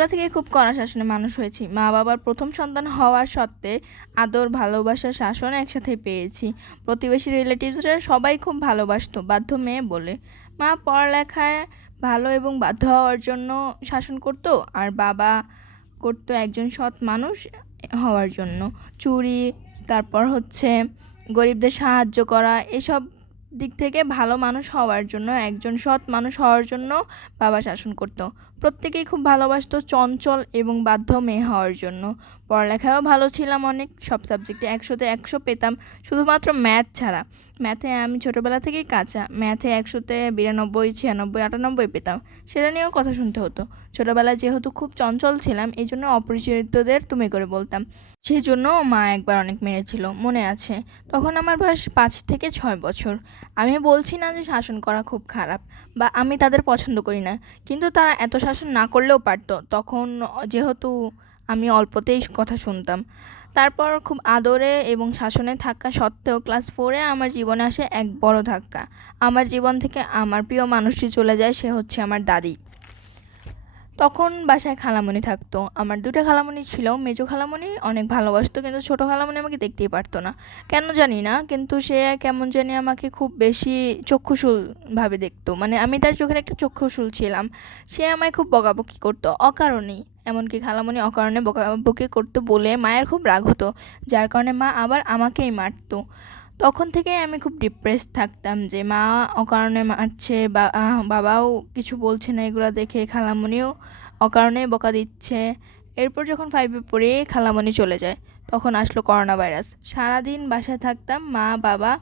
ছোটবেলা থেকে খুব কড়া শাসনে মানুষ হয়েছি। মা-বাবার প্রথম সন্তান হওয়ার সত্ত্বে আদর, ভালোবাসা, শাসন একসাথে পেয়েছি। প্রতিবেশী রিলেটিভসরা সবাই খুব ভালোবাসতো, বাধ্য মেয়ে বলে। মা পড়ালেখায় ভালো এবং বাধ্য হওয়ার জন্য শাসন করতো, আর বাবা করতো একজন সৎ মানুষ হওয়ার জন্য। চুরি, তারপর হচ্ছে গরিবদের সাহায্য করা, এসব দিক থেকে ভালো মানুষ হওয়ার জন্য, একজন সৎ মানুষ হওয়ার জন্য বাবা শাসন করতো। প্রত্যেকেই খুব ভালোবাসতো চঞ্চল এবং বাধ্য মেয়ে হওয়ার জন্য। পড়ালেখায়ও ভালো ছিলাম অনেক, সব সাবজেক্টে 100-তে 100 পেতাম, শুধুমাত্র ম্যাথ ছাড়া। ম্যাথে আমি ছোটোবেলা থেকেই কাঁচা, ম্যাথে 100-তে 92, 96, 98 পেতাম। সেটা নিয়েও কথা শুনতে হতো। ছোটোবেলায় যেহেতু খুব চঞ্চল ছিলাম, এই জন্য অপরিচিতদের তুমি করে বলতাম। সেই জন্য মা একবার অনেক মেরেছিল, মনে আছে। তখন আমার বয়স 5 থেকে 6 বছর। আমি বলছি না যে শাসন করা খুব খারাপ বা আমি তাদের পছন্দ করি না, কিন্তু তারা এত শাসন না করলেও পারতো। তখন যেহেতু আমি অল্পতেই কথা শুনতাম। তারপর খুব আদরে এবং শাসনে থাকা সত্ত্বেও ক্লাস 4-এ আমার জীবনে আসে এক বড় ধাক্কা। আমার জীবন থেকে আমার প্রিয় মানুষটি চলে যায়, সে হচ্ছে আমার দাদি। তখন বাসায় খালামণি থাকতো। আমার 2টা খালামণি ছিল। মেজো খালামণি অনেক ভালোবাসতো, কিন্তু ছোটো খালামণি আমাকে দেখতেই পারতো না, কেন জানি না। কিন্তু সে কেমন জানি আমাকে খুব বেশি চক্ষুশূলভাবে দেখতো, মানে আমি তার চোখের একটা চক্ষুশূল ছিলাম। সে আমায় খুব বকাবকি করতো অকারণেই। এমনকি খালামণি অকারণে বকাবকি করতো বলে মায়ের খুব রাগ হতো, যার কারণে মা আবার আমাকেই মারতো। তখন থেকেই আমি খুব ডিপ্রেস থাকতাম যে মা অকারণে মারছে, বা বাবাও কিছু বলছে না, এগুলো দেখে খালামণিও অকারণে বকা দিচ্ছে। এরপর যখন 5-এ পড়ি, খালামণি চলে যায়। তখন আসলো করোনা ভাইরাস। সারাদিন বাসায় থাকতাম, মা বাবা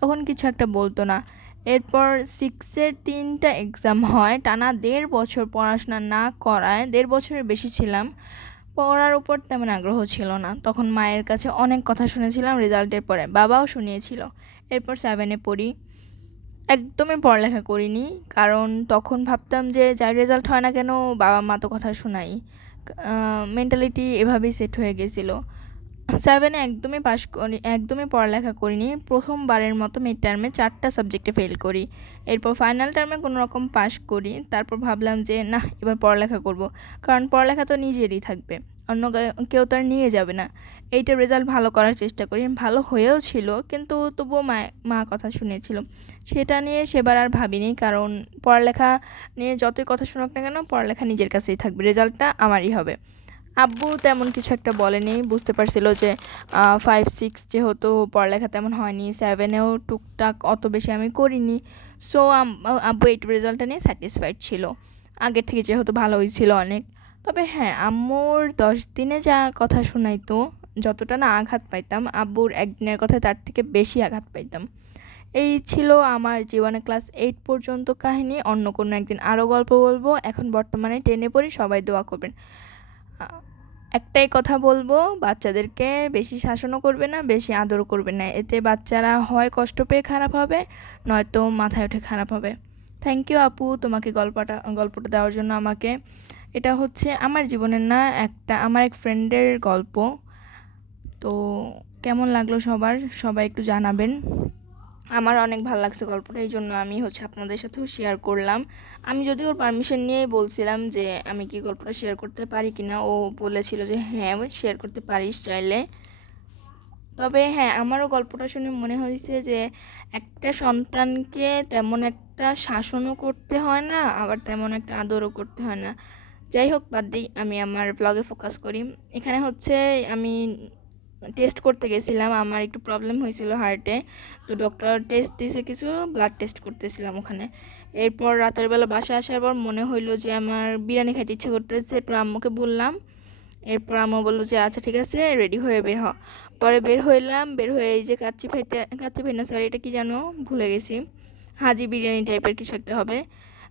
তখন কিছু একটা বলতো না। এরপর 6-এর 3টা এক্সাম হয়, টানা 1.5 বছর পড়াশোনা না করায়, 1.5 বছরের বেশি ছিলাম। পড়ার উপর তেমন আগ্রহ ছিল না। তখন মায়ের কাছে অনেক কথা শুনেছিলাম রেজাল্টের পরে, বাবাও শুনিয়েছিল। এরপর 7-এ পড়ি। একদমই পড়ালেখা করিনি, কারণ তখন ভাবতাম যে যার রেজাল্ট হয় না কেন, বাবা মা তো কথা শোনাই। মেন্টালিটি এভাবেই সেট হয়ে গেছিলো। 7-এ একদমই পড়ালেখা করিনি। প্রথমবারের মতো মিড টার্মে 4টা সাবজেক্টে ফেল করি। এরপর ফাইনাল টার্মে কোনো রকম পাশ করি। তারপর ভাবলাম যে না, এবার পড়ালেখা করব, কারণ পড়ালেখা তো নিজেরই থাকবে, অন্য কেউ তো আর নিয়ে যাবে না। এইটার রেজাল্ট ভালো করার চেষ্টা করি। ভালো হয়েও ছিল, কিন্তু তবুও মা কথা শুনেছিল। সেটা নিয়ে সেবার আর ভাবিনি, কারণ পড়ালেখা নিয়ে যতই কথা শুনুক না কেন, পড়ালেখা নিজের কাছেই থাকবে, রেজাল্টটা আমারই হবে। আব্বু তেমন কিছু একটা বলেনি, বুঝতে পারছিল যে 5-6 যেহেতু পড়ালেখা তেমন হয়নি, 7-এও টুকটাক অত বেশি আমি করিনি। সো আব্বু এই রেজাল্টটা নিয়ে স্যাটিসফাইড ছিল, আগের থেকে যেহেতু ভালো হয়েছিল অনেক। তবে হ্যাঁ, আম্মুর 10 দিনে যা কথা শোনাইতো, যতটা না আঘাত পাইতাম, আব্বুর একদিনের কথায় তার থেকে বেশি আঘাত পাইতাম। এই ছিল আমার জীবনে ক্লাস 8 পর্যন্ত কাহিনী। অন্য কোনো একদিন আরও গল্প বলবো। এখন বর্তমানে 10-এ পড়ি, সবাই দোয়া করবেন। একটাই কথা বলবো, বাচ্চাদেরকে বেশি শাসনও করবে না, বেশি আদরও করবে না। এতে বাচ্চারা হয় কষ্ট পেয়ে খারাপ হবে, নয়তো মাথায় উঠে খারাপ হবে। থ্যাংক ইউ আপু, তোমাকে গল্পটা দেওয়ার জন্য আমাকে। এটা হচ্ছে আমার জীবনের না, আমার এক ফ্রেন্ডের গল্প। তো কেমন লাগলো সবাই একটু জানাবেন। আমার অনেক ভালো লাগছে গল্পটা, এই জন্য আমি আপনাদের সাথেও শেয়ার করলাম। আমি যদি ওর পারমিশন নিয়েই বলছিলাম যে আমি কি গল্পটা শেয়ার করতে পারি কিনা, ও বলেছিল যে হ্যাঁ শেয়ার করতে পারিস চাইলে। তবে হ্যাঁ, আমারও গল্পটা শুনে মনে হয়েছে যে একটা সন্তানকে তেমন একটা শাসনও করতে হয় না, আবার তেমন একটা আদরও করতে হয় না। যাই হোক, বাদ দিই, আমি আমার ব্লগে ফোকাস করি। এখানে আমি টেস্ট করতে গেছিলাম, আমার একটু প্রবলেম হয়েছিল হার্টে। তো ডক্টর টেস্ট দিয়েছে, কিছু ব্লাড টেস্ট করতেছিলাম ওখানে। এরপর রাতের বেলা বাসায় আসার পর মনে হইলো যে আমার বিরিয়ানি খাইতে ইচ্ছে করতেছে। এরপর আম্মুকে বললাম। এরপর আম্মু বললো যে আচ্ছা ঠিক আছে, রেডি হয়ে বের হ। পরে বের হইলাম, বের হয়ে এই যে কাচ্চি ভাই না, সরি, এটা কি জানো, ভুলে গেছি, হাজি বিরিয়ানি টাইপের কিছু একটা হবে।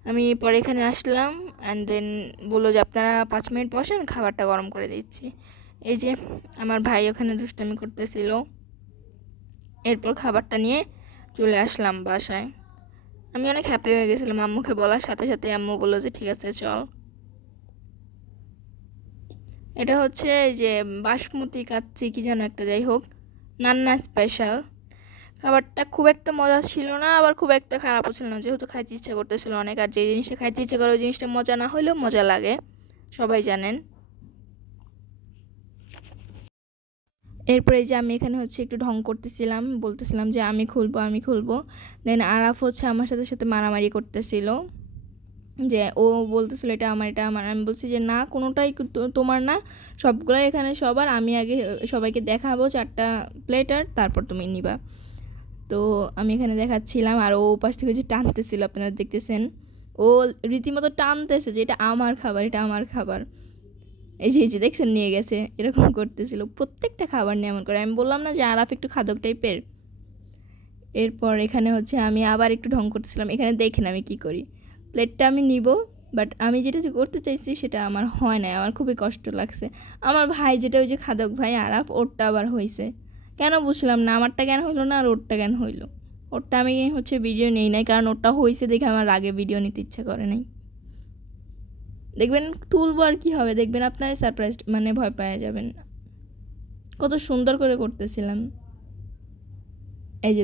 আমি পরে এখানে আসলাম, অ্যান্ড দেন বললো যে আপনারা 5 মিনিট বসেন, খাবারটা গরম করে দিচ্ছি। এই যে আমার ভাই ওখানে দুষ্টামি করতেছিল। এরপর খাবারটা নিয়ে চলে আসলাম বাসায়। আমি অনেক হ্যাপি হয়ে গেছিলাম আম্মুকে বলার সাথে সাথে। আম্মু বললো যে ঠিক আছে চল। এটা এই যে বাসমতি কাচ্চি কি যেন একটা, যাই হোক, নান্না স্পেশাল। খাবারটা খুব একটা মজা ছিল না, আবার খুব একটা খারাপও ছিল না, যেহেতু খাইতে ইচ্ছা করতেছিল অনেক। আর যে জিনিসটা খাইতে ইচ্ছা করে ওই জিনিসটা মজা না হলেও মজা লাগে। সবাই জানেন। এরপরে যে আমি এখানে হচ্ছে একটু ঢং করতেছিলাম, বলতেছিলাম যে আমি খুলবো। দেন আরাফ হচ্ছে আমার সাথে মারামারি করতেছিল, যে ও বলতেছিল এটা আমার। আমি বলছি যে না, কোনোটাই তোমার না, সবগুলোই এখানে সবার। আমি আগে সবাইকে দেখাবো 4টা প্লেটার, তারপর তুমি নিবা। তো আমি এখানে দেখাচ্ছিলাম, আর ও পাশ থেকে যে টানতেছিল, আপনারা দেখতেছেন, ও রীতিমতো টানতেছে যে এটা আমার খাবার। এই যে দেখছেন, নিয়ে গেছে, এরকম করতেছিল, প্রত্যেকটা খাবার নিয়ে এমন করে। আমি বললাম না যে আরাফ একটু খাদক টাইপের। এরপর এখানে হচ্ছে আমি আবার একটু ঢং করতেছিলাম। এখানে দেখেন আমি কি করি, প্লেটটা আমি নিব, বাট আমি যেটা যে করতে চাইছি সেটা আমার হয় না, আমার খুবই কষ্ট লাগছে। আমার ভাই যেটা, ওই যে খাদক ভাই আরাফ, ওরটা আবার হয়েছে, কেন বুঝলাম না, আমারটা কেন হইলো না আর ওরটা কেন হইলো। ওরটা আমি হচ্ছে ভিডিও নেই নাই, কারণ ওরটা হয়েছে দেখে আমার আগে ভিডিও নিতে ইচ্ছা করে নাই। দেখবেন তুলবো আর কি হবে, দেখবেন আপনারা সারপ্রাইজ, মানে ভয় পেয়ে যাবেন, কত সুন্দর করে করতেছিলাম। এই যে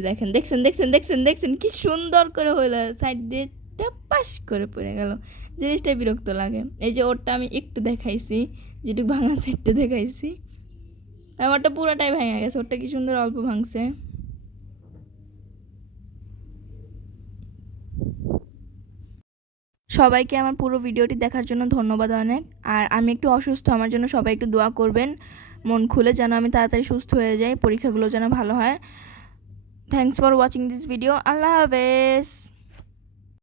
দেখছেন কি সুন্দর করে হইলো, সাইড দিয়ে টাপাস করে পড়ে গেল, জিনিসটাই বিরক্ত লাগে। এই যে ওরটা আমি একটু দেখাইছি, যেটুকু ভাঙা সেটটা দেখাইছি, আমারটা পুরোটাই ভেঙে গেছে, ওরটা কি সুন্দর অল্প ভাঙছে। সবাইকে আমার পুরো ভিডিওটি দেখার জন্য ধন্যবাদ অনেক। আর আমি একটু অসুস্থ, আমার জন্য সবাই একটু দোয়া করবেন মন খুলে, যেন আমি তাড়াতাড়ি সুস্থ হয়ে যাই, পরীক্ষাগুলো যেন ভালো হয়। Thanks for watching this video. আল্লাহ হাফেজ।